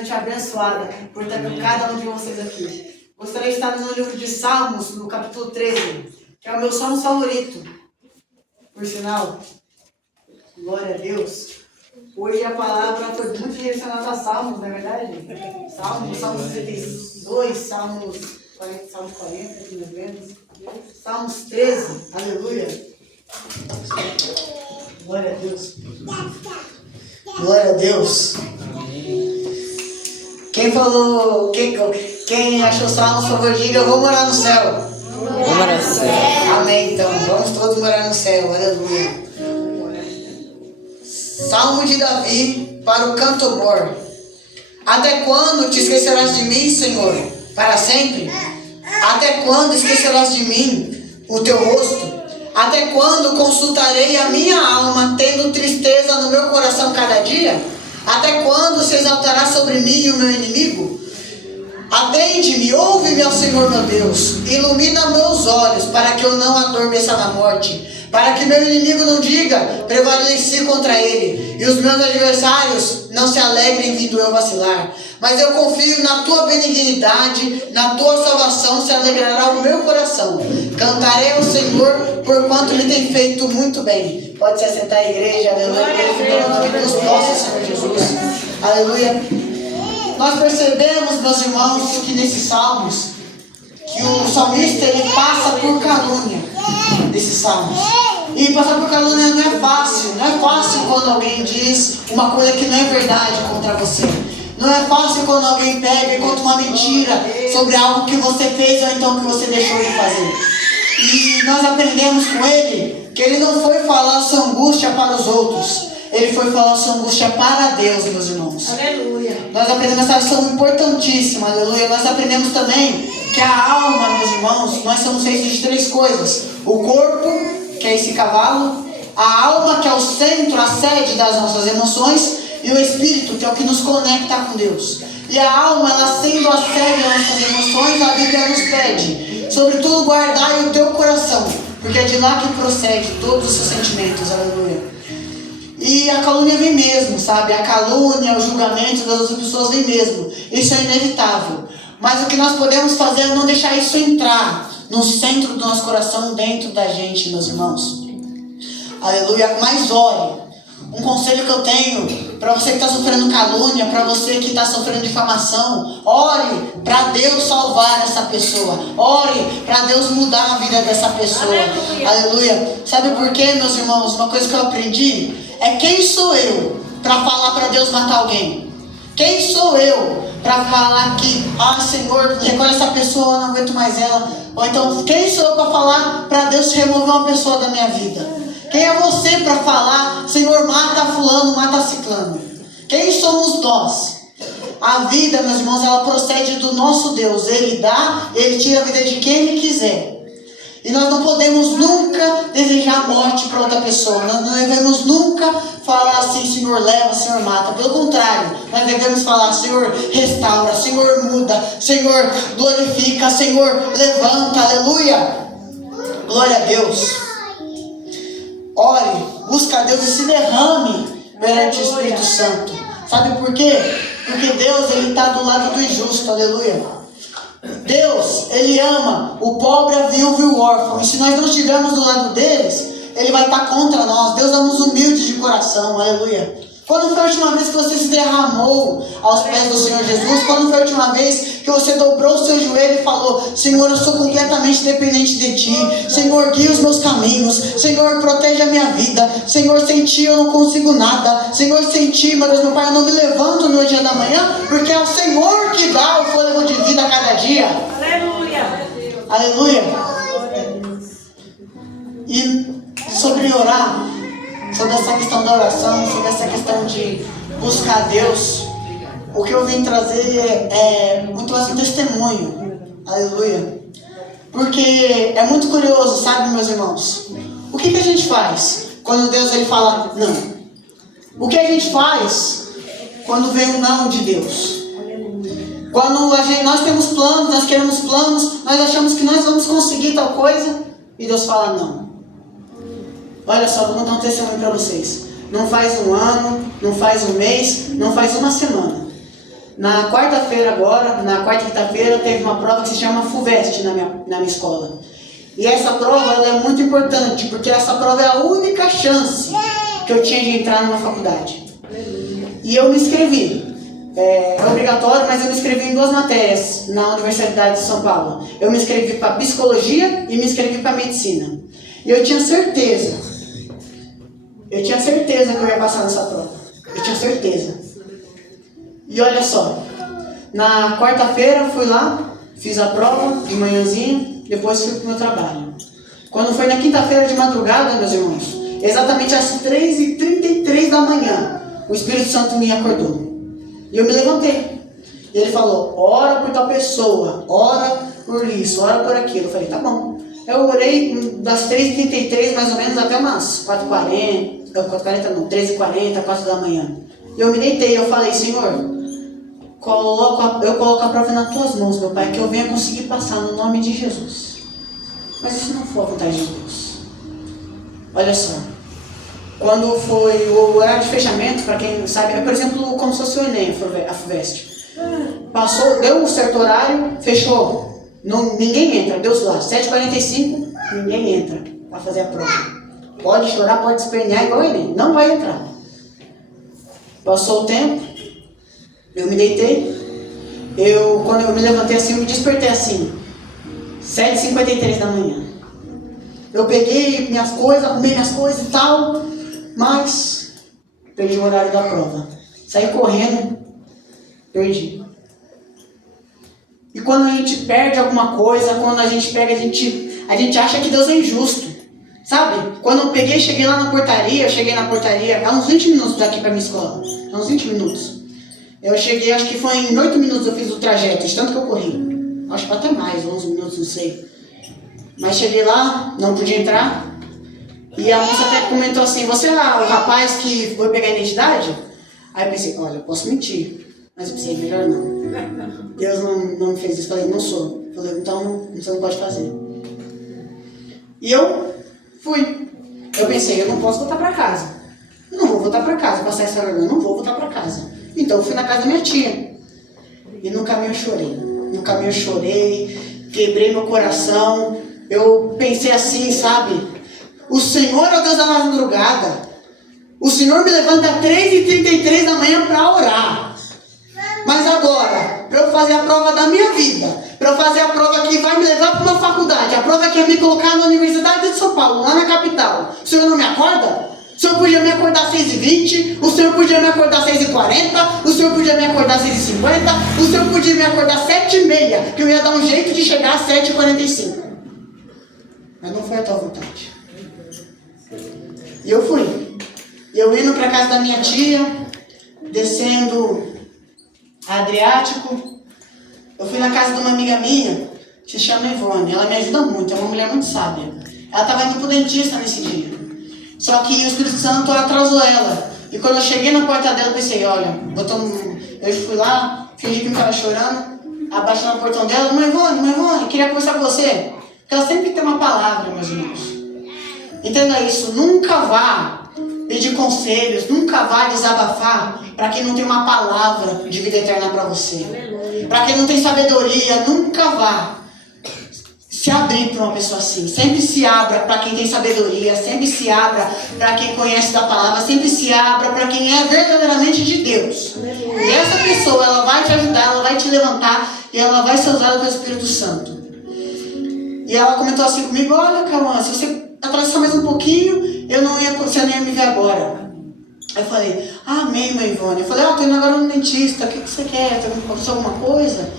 noite abençoada por estar com cada um de vocês aqui. Gostaria de estar no livro de Salmos, no capítulo 13, que é o meu salmo favorito. Por sinal, glória a Deus. Hoje a palavra foi muito direcionada a Salmos, não é verdade? Salmos 62, Salmos 40, aqui nós vemos. Salmos 13, aleluia. Glória a Deus. Glória a Deus. Quem falou, quem achou Salmos, por favor, diga, eu vou morar no céu. Vou morar no céu. Amém, então, vamos todos morar no céu, aleluia. Salmo de Davi para o cantor. Até quando te esquecerás de mim, Senhor? Para sempre? Até quando esquecerás de mim o teu rosto? Até quando consultarei a minha alma, tendo tristeza no meu coração cada dia? Até quando se exaltará sobre mim o meu inimigo? Atende-me, ouve-me, ó Senhor meu Deus. Ilumina meus olhos, para que eu não adormeça na morte. Para que meu inimigo não diga, prevaleci contra ele, e os meus adversários não se alegrem vindo eu vacilar. Mas eu confio na tua benignidade, na tua salvação se alegrará o meu coração. Cantarei ao Senhor, porquanto Ele tem feito muito bem. Pode se assentar, igreja, aleluia. Glorificando o nome de Deus, nosso Senhor Jesus. Aleluia. Nós percebemos, meus irmãos, que nesses salmos, que o salmista ele passa por calúnia desses salmos. E passar por calúnia não é fácil. Não é fácil quando alguém diz uma coisa que não é verdade contra você. Não é fácil quando alguém pega e conta uma mentira sobre algo que você fez ou então que você deixou de fazer. E nós aprendemos com ele que ele não foi falar sua angústia para os outros. Ele foi falar sua angústia para Deus, meus irmãos. Aleluia. Nós aprendemos essa lição importantíssima, aleluia. Nós aprendemos também que a alma, meus irmãos, nós somos feitos de 3 coisas. O corpo, que é esse cavalo. A alma, que é o centro, a sede das nossas emoções. E o espírito, que é o que nos conecta com Deus. E a alma, ela sendo a sede das nossas emoções, a Bíblia nos pede, sobretudo, guardai o teu coração, porque é de lá que procede todos os seus sentimentos, aleluia. E a calúnia vem mesmo, sabe? A calúnia, o julgamento das outras pessoas vem mesmo. Isso é inevitável. Mas o que nós podemos fazer é não deixar isso entrar no centro do nosso coração, dentro da gente, meus irmãos. Aleluia. Mas ore. Um conselho que eu tenho para você que está sofrendo calúnia, para você que está sofrendo difamação, ore para Deus salvar essa pessoa. Ore para Deus mudar a vida dessa pessoa. Aleluia. Sabe por quê, meus irmãos? Uma coisa que eu aprendi é: quem sou eu para falar para Deus matar alguém? Quem sou eu para falar que, Senhor, recolhe essa pessoa, eu não aguento mais ela? Ou então, quem sou eu para falar para Deus remover uma pessoa da minha vida? Quem é você para falar, Senhor, mata fulano, mata ciclano? Quem somos nós? A vida, meus irmãos, ela procede do nosso Deus. Ele dá, Ele tira a vida de quem Ele quiser. E nós não podemos nunca desejar morte para outra pessoa. Nós não devemos nunca falar assim, Senhor, leva, Senhor, mata. Pelo contrário, nós devemos falar, Senhor, restaura, Senhor, muda, Senhor, glorifica, Senhor, levanta, aleluia. Glória a Deus. Ore, busca a Deus e se derrame perante o Espírito Santo. Sabe por quê? Porque Deus, Ele está do lado do injusto, aleluia. Deus, Ele ama o pobre, a viúva e o órfão. E se nós não estivermos do lado deles, Ele vai estar contra nós. Deus ama os humildes de coração, aleluia. Quando foi a última vez que você se derramou aos pés do Senhor Jesus? Quando foi a última vez que você dobrou o seu joelho e falou, Senhor, eu sou completamente dependente de Ti. Senhor, guia os meus caminhos. Senhor, protege a minha vida. Senhor, sem Ti eu não consigo nada. Senhor, sem Ti, meu Deus, meu Pai, eu não me levanto no dia da manhã, porque é o Senhor que dá o fôlego de vida a cada dia. Aleluia. Aleluia. E sobre orar, sobre essa questão da oração, sobre essa questão de buscar Deus, o que eu vim trazer é muito mais um testemunho. Aleluia. Porque é muito curioso, sabe, meus irmãos? O que a gente faz quando Deus ele fala não? O que a gente faz quando vem um não de Deus? Quando nós temos planos, nós queremos planos, nós achamos que nós vamos conseguir tal coisa e Deus fala não. Olha só, vou dar um testemunho para vocês. Não faz um ano, não faz um mês, não faz uma semana. Na quarta-feira agora, na quarta e quinta-feira, teve uma prova que se chama FUVEST na minha escola. E essa prova ela é muito importante, porque essa prova é a única chance que eu tinha de entrar numa faculdade. E eu me inscrevi. É obrigatório, mas eu me inscrevi em 2 matérias na Universidade de São Paulo. Eu me inscrevi para Psicologia e me inscrevi para Medicina. E eu tinha certeza que eu ia passar nessa prova. Eu tinha certeza. E olha só, na quarta-feira fui lá, fiz a prova de manhãzinha, depois fui pro meu trabalho. Quando foi na quinta-feira de madrugada, meus irmãos, exatamente às 3h33 da manhã, o Espírito Santo me acordou. E eu me levantei. E ele falou, ora por tal pessoa, ora por isso, ora por aquilo. Eu falei, tá bom. Eu orei das 3h33 mais ou menos até umas 13h40, 4 da manhã. E eu me deitei, eu falei, Senhor, eu coloco a prova nas tuas mãos, meu Pai, que eu venha conseguir passar no nome de Jesus. Mas isso não foi a vontade de Deus. Olha só. Quando foi o horário de fechamento, para quem sabe, é por exemplo como se fosse o Enem, a FUVEST. Passou, deu um certo horário, fechou. Ninguém entra, deu lá, 7h45, ninguém entra para fazer a prova. Pode chorar, pode espernear igual o Enem, não vai entrar. Passou o tempo, eu me deitei, quando eu me levantei assim, eu me despertei assim, 7h53 da manhã. Eu peguei minhas coisas, arrumei minhas coisas e tal, mas perdi o horário da prova. Saí correndo, perdi. E quando a gente perde alguma coisa, quando a gente pega, a gente acha que Deus é injusto. Sabe? Quando eu peguei, cheguei lá na portaria, há uns 20 minutos daqui pra minha escola. Há uns 20 minutos. Eu cheguei, acho que foi em 8 minutos eu fiz o trajeto, de tanto que eu corri. Acho que até mais, 11 minutos, não sei. Mas cheguei lá, não podia entrar. E a moça até comentou assim, você é o rapaz que foi pegar a identidade? Aí eu pensei, olha, eu posso mentir. Mas eu pensei, melhor não. Deus não me fez isso. Falei, não sou. Falei, então você não pode fazer. E eu fui. Eu pensei, eu não posso voltar pra casa. Não vou voltar pra casa, passar essa vergonha. Não vou voltar pra casa. Então eu fui na casa da minha tia. E no caminho eu chorei. Quebrei meu coração. Eu pensei assim, sabe? O Senhor é o Deus da madrugada. O Senhor me levanta às 3h33 da manhã para orar. Mas agora, para eu fazer a prova da minha vida, para eu fazer a prova que vai me levar para uma faculdade, a prova que vai me colocar na Universidade de São Paulo, lá na capital, o Senhor não me acorda? O Senhor podia me acordar às 6h20, o Senhor podia me acordar às 6h40, o Senhor podia me acordar às 6h50, o Senhor podia me acordar às 7h30, que eu ia dar um jeito de chegar às 7h45. Mas não foi a tua vontade. E eu fui. Eu indo para casa da minha tia, descendo a Adriático. Eu fui na casa de uma amiga minha, que se chama Ivone. Ela me ajuda muito, é uma mulher muito sábia. Ela estava indo pro dentista nesse dia. Só que o Espírito Santo atrasou ela. E quando eu cheguei na porta dela, eu pensei, olha, eu fui lá, fingi que me estava chorando, abaixei no portão dela, mãe Ivone, queria conversar com você. Porque ela sempre tem uma palavra, meus irmãos. Entenda isso, nunca vá pedir conselhos, nunca vá desabafar para quem não tem uma palavra de vida eterna para você. Para quem não tem sabedoria, nunca vá se abrir para uma pessoa assim. Sempre se abra para quem tem sabedoria, sempre se abra para quem conhece da palavra, sempre se abra para quem é verdadeiramente de Deus. E essa pessoa, ela vai te ajudar, ela vai te levantar e ela vai ser usada pelo Espírito Santo. E ela comentou assim comigo, olha, Cauã, se você atrasar mais um pouquinho, você não ia me ver agora. Aí eu falei, amém, mãe Ivone. Eu falei, tô indo agora no dentista, o que você quer? Aconteceu alguma coisa?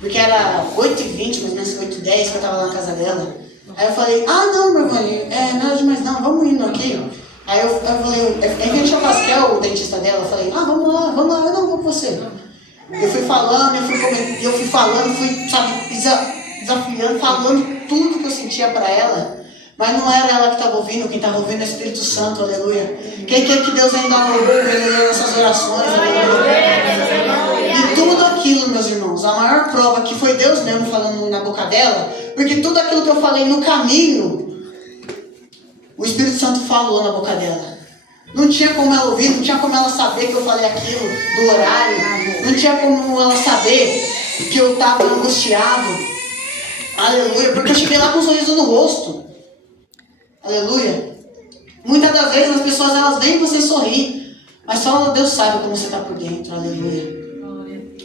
Porque era 8h20, mais ou menos 8h10 que eu tava lá na casa dela. Aí eu falei, não, mãe Ivone, nada demais não, vamos indo aqui. Aí eu falei, é que a Pascal, o dentista dela, eu falei, vamos lá, eu não vou com você. Eu fui falando, fui, sabe, desafiando, falando tudo que eu sentia para ela. Mas não era ela que estava ouvindo, quem estava ouvindo é o Espírito Santo, aleluia. Quem quer que Deus ainda não ouve, aleluia, nessas orações, aleluia. E tudo aquilo, meus irmãos, a maior prova que foi Deus mesmo falando na boca dela, porque tudo aquilo que eu falei no caminho, o Espírito Santo falou na boca dela. Não tinha como ela ouvir, não tinha como ela saber que eu falei aquilo do horário. Não tinha como ela saber que eu estava angustiado. Aleluia. Porque eu cheguei lá com um sorriso no rosto. Aleluia. Muitas das vezes as pessoas elas veem você sorrir, mas só Deus sabe como você está por dentro. Aleluia.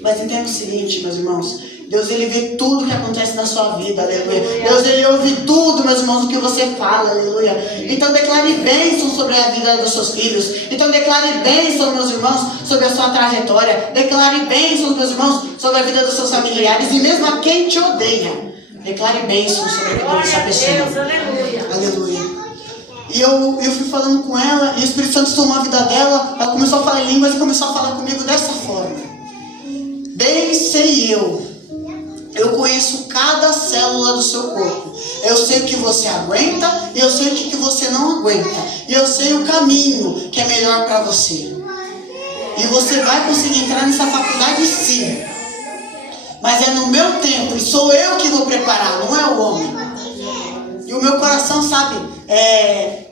Mas entenda o seguinte, meus irmãos. Deus, Ele vê tudo que acontece na sua vida, aleluia. Deus, Ele ouve tudo, meus irmãos, o que você fala, aleluia. Então declare bênção sobre a vida dos seus filhos. Então declare bênção, meus irmãos, sobre a sua trajetória. Declare bênção, meus irmãos, sobre a vida dos seus familiares. E mesmo a quem te odeia, declare bênção sobre a vida dessa pessoa. Aleluia. E eu fui falando com ela, e o Espírito Santo tomou a vida dela. Ela começou a falar em línguas e começou a falar comigo dessa forma. Bem sei eu conheço cada célula do seu corpo. Eu sei o que você aguenta e eu sei o que você não aguenta. E eu sei o caminho que é melhor para você. E você vai conseguir entrar nessa faculdade sim. Mas é no meu tempo e sou eu que vou preparar, não é o homem. E o meu coração, sabe,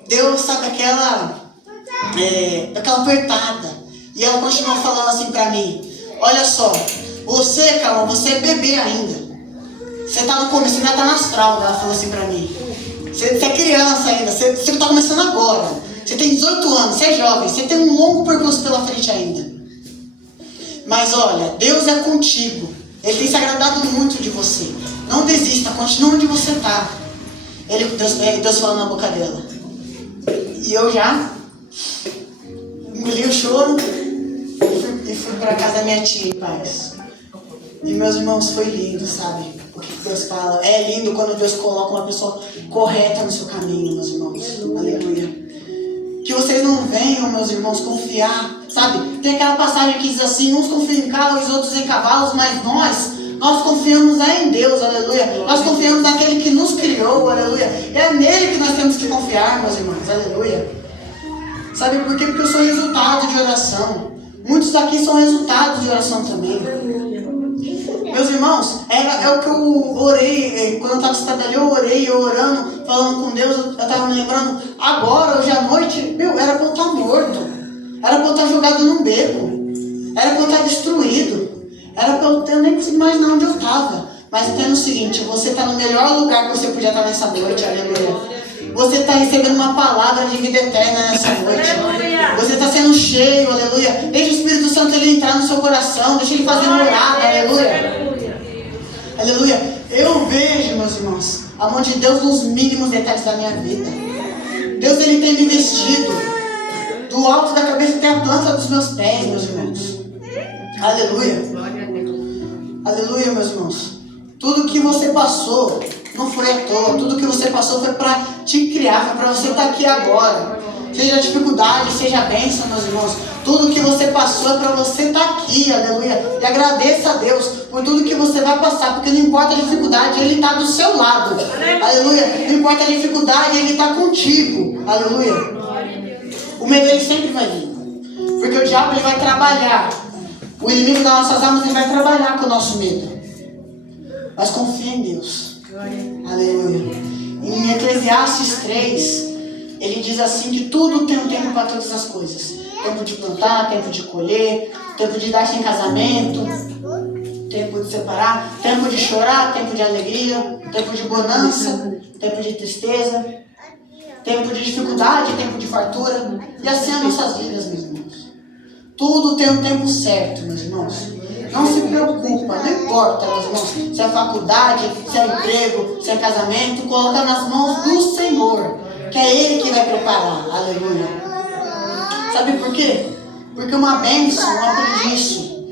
Deus sabe aquela apertada. E ela continuou falando assim para mim. Olha só. Você, calma, você é bebê ainda. Você tá no começo, você ainda tá nas fraldas, ela falou assim pra mim. Você é criança ainda, você tá começando agora. Você tem 18 anos, você é jovem, você tem um longo percurso pela frente ainda. Mas olha, Deus é contigo. Ele tem se agradado muito de você. Não desista, continua onde você tá. Deus falou na boca dela. E eu já engoli o choro e fui pra casa da minha tia em paz. E meus irmãos, foi lindo, sabe? O que Deus fala. É lindo quando Deus coloca uma pessoa correta no seu caminho, meus irmãos. Aleluia. Que vocês não venham, meus irmãos, confiar. Sabe? Tem aquela passagem que diz assim, uns confiam em carros, outros em cavalos, mas nós confiamos em Deus, aleluia. Nós confiamos naquele que nos criou, aleluia. É nele que nós temos que confiar, meus irmãos, aleluia. Sabe por quê? Porque eu sou resultado de oração. Muitos daqui são resultados de oração também. Meus irmãos, é o que eu orei, quando eu estava sentado ali, eu orei, orando, falando com Deus, eu estava me lembrando, agora, hoje à noite, era para eu estar morto, era para eu estar jogado num beco, era para eu estar destruído, era para eu nem conseguir imaginar onde eu estava. Mas entenda o seguinte, você está no melhor lugar que você podia estar nessa noite, aleluia. Você está recebendo uma palavra de vida eterna nessa noite. Você está sendo cheio, aleluia. Deixa o Espírito Santo ele entrar no seu coração. Deixa ele fazer morada, aleluia. Aleluia. Eu vejo, meus irmãos, a mão de Deus nos mínimos detalhes da minha vida. Deus ele tem me vestido do alto da cabeça até a planta dos meus pés, meus irmãos. Aleluia. Aleluia, meus irmãos. Tudo que você passou não foi à toa. Tudo que você passou foi para te criar, foi para você estar aqui agora. Seja dificuldade, seja bênção, meus irmãos. Tudo que você passou é para você estar aqui, aleluia. E agradeça a Deus por tudo que você vai passar, porque não importa a dificuldade, Ele está do seu lado, aleluia. Não importa a dificuldade, Ele está contigo, aleluia. O medo ele sempre vai vir, porque o diabo ele vai trabalhar. O inimigo das nossas almas ele vai trabalhar com o nosso medo. Mas confia em Deus. Aleluia. Em Eclesiastes 3, ele diz assim que tudo tem um tempo para todas as coisas. Tempo de plantar, tempo de colher, tempo de dar-se em casamento, tempo de separar, tempo de chorar, tempo de alegria, tempo de bonança, tempo de tristeza, tempo de dificuldade, tempo de fartura. E assim as nossas vidas, meus irmãos. Tudo tem um tempo certo, meus irmãos. Não se preocupa, não importa, meus irmãos, se é faculdade, se é emprego, se é casamento, coloca nas mãos do Senhor, que é Ele que vai preparar, aleluia. Sabe por quê? Porque uma bênção, eu aprendi isso,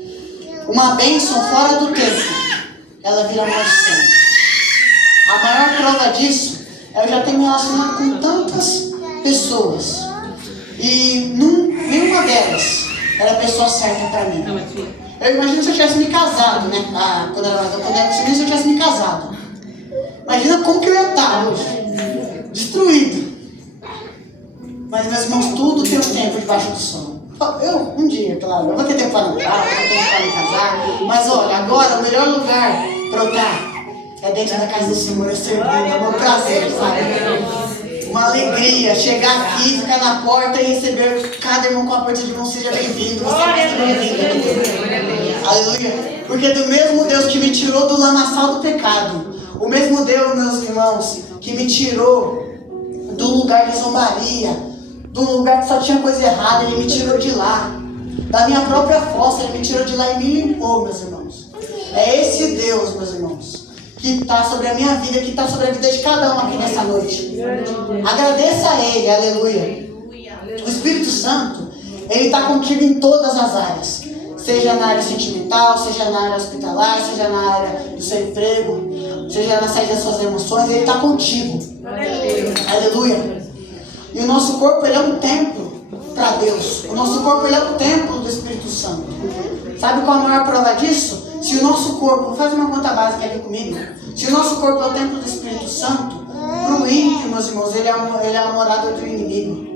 uma bênção fora do tempo, ela vira maldição. A maior prova disso, eu já tenho me relacionado com tantas pessoas, e nenhuma delas era a pessoa certa para mim. Eu imagino se eu tivesse me casado, né? Quando eu tivesse me casado. Imagina como que eu ia estar hoje. Destruído. Mas, meus irmãos, tudo tem um tempo debaixo do sol. Um dia, claro. Eu vou ter tempo para namorar, vou ter tempo para me casar. Mas, olha, agora o melhor lugar para eu estar é dentro da casa do Senhor. É servindo, é um prazer, sabe? uma alegria chegar aqui, ficar na porta e receber cada irmão com a porta de mão. Seja bem-vindo, você é bem-vindo. Aleluia. Porque do mesmo Deus que me tirou do lamaçal do pecado, o mesmo Deus, meus irmãos, que me tirou do lugar de zombaria, do lugar que só tinha coisa errada, Ele me tirou de lá. Da minha própria fossa, Ele me tirou de lá e me limpou, meus irmãos. É esse Deus, meus irmãos, que está sobre a minha vida, que está sobre a vida de cada um aqui nessa noite. Agradeça a Ele, aleluia. O Espírito Santo, Ele está contigo em todas as áreas. Seja na área sentimental, seja na área hospitalar, seja na área do seu emprego, seja na saída das suas emoções, Ele está contigo. Aleluia. E o nosso corpo, ele é um templo para Deus. O nosso corpo, ele é um templo do Espírito Santo. Sabe qual a maior prova disso? Se o nosso corpo, faz uma conta básica aqui comigo. Se o nosso corpo é o templo do Espírito Santo, para o ímpio, meus irmãos, ele é a morada do inimigo.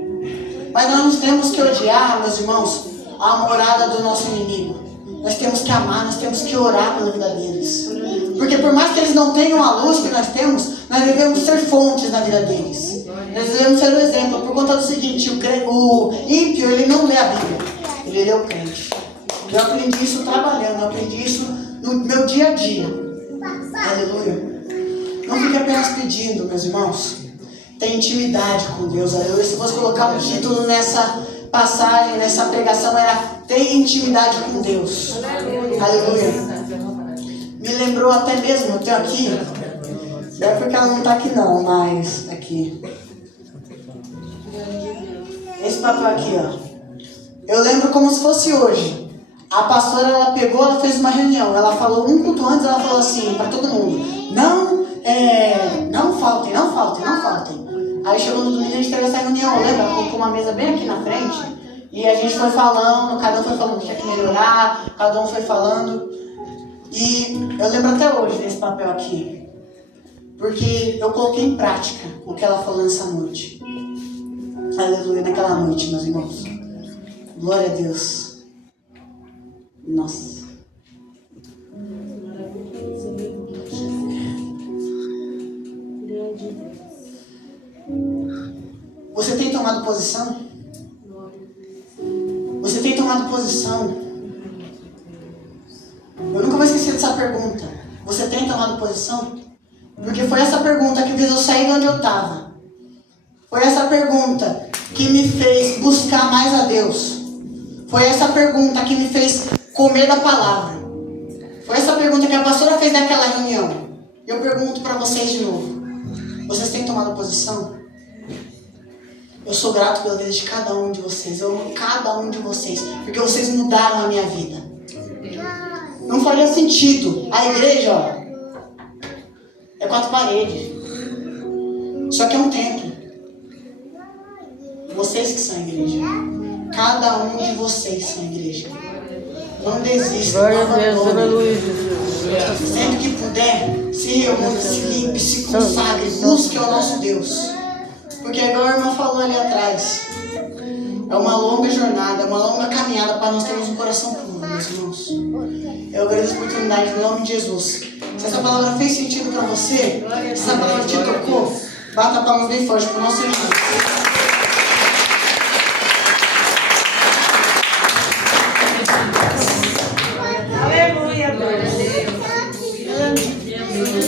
Mas nós não temos que odiar, meus irmãos, a morada do nosso inimigo. Nós temos que amar, nós temos que orar pela vida deles. Porque por mais que eles não tenham a luz que nós temos, nós devemos ser fontes na vida deles. Nós devemos ser o exemplo, por conta do seguinte: o ímpio, ele não lê a Bíblia, ele lê o crente. Eu aprendi isso trabalhando, eu aprendi isso no meu dia a dia. Aleluia. Não fique apenas pedindo, meus irmãos. Tenha intimidade com Deus, aleluia. Se fosse colocar um título nessa passagem, nessa pregação, era tenha intimidade com Deus. Aleluia. Me lembrou até mesmo, eu tenho aqui, não é porque ela não está aqui não, mas aqui. Esse papel aqui, ó. Eu lembro como se fosse hoje. A pastora, ela pegou, ela fez uma reunião. Ela falou, um culto antes, ela falou assim para todo mundo: não faltem, não faltem, não faltem. Aí chegou no domingo, a gente teve essa reunião, lembra? Ela colocou uma mesa bem aqui na frente. E a gente foi falando, cada um foi falando que tinha que melhorar, cada um foi falando. E eu lembro até hoje desse papel aqui. Porque eu coloquei em prática o que ela falou nessa noite. Aleluia, naquela noite, meus irmãos. Glória a Deus. Nossa. Você tem tomado posição? Você tem tomado posição? Eu nunca vou esquecer dessa pergunta. Você tem tomado posição? Porque foi essa pergunta que fez eu sair de onde eu estava. Foi essa pergunta que me fez buscar mais a Deus. Foi essa pergunta que me fez comer da palavra. Foi essa pergunta que a pastora fez naquela reunião. Eu pergunto para vocês de novo. Vocês têm tomado posição? Eu sou grato pela vida de cada um de vocês. Eu amo cada um de vocês. Porque vocês mudaram a minha vida. Não faria sentido. A igreja, ó, é 4 paredes. Só que é um templo. Vocês que são a igreja. Cada um de vocês são a igreja. Não desista. Glória a Deus, aleluia. Sempre que puder, se reúna, se limpe, se consagre, busque ao nosso Deus. Porque igual a irmã falou ali atrás, é uma longa jornada, é uma longa caminhada para nós termos um coração puro, meus irmãos. Eu agradeço a oportunidade no nome de Jesus. Se essa palavra fez sentido para você, se essa palavra te tocou, bata palmas bem forte para o nosso Senhor.